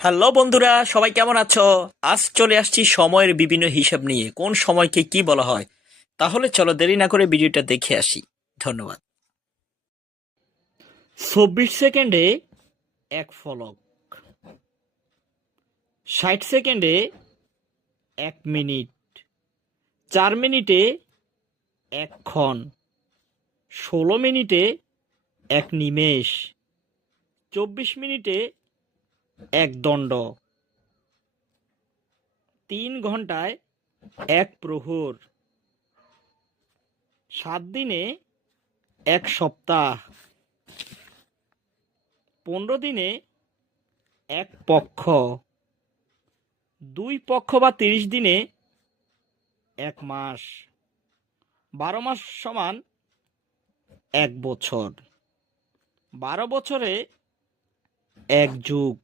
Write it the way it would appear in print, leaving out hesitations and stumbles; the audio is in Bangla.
হ্যালো বন্ধুরা, সবাই কেমন আছো? আজ চলে আসছি সময়ের বিভিন্ন হিসাব নিয়ে। কোন সময়কে কি বলা হয়? তাহলে চলো দেরি না করে ভিডিওটা দেখে আসি। ধন্যবাদ। 24 সেকেন্ডে এক ফলক, 60 সেকেন্ডে 1 মিনিট, 4 মিনিটে 1 ক্ষণ, 16 মিনিটে 1 নিমেষ, 24 মিনিটে 1 দণ্ড, 3 ঘন্টায় 1 প্রহর, 7 দিনে 1 সপ্তাহ, 15 দিনে 1 পক্ষ, 2 পক্ষ বা 30 দিনে 1 মাস, 12 মাস সমান 1 বছর, 12 বছরে 1 যুগ।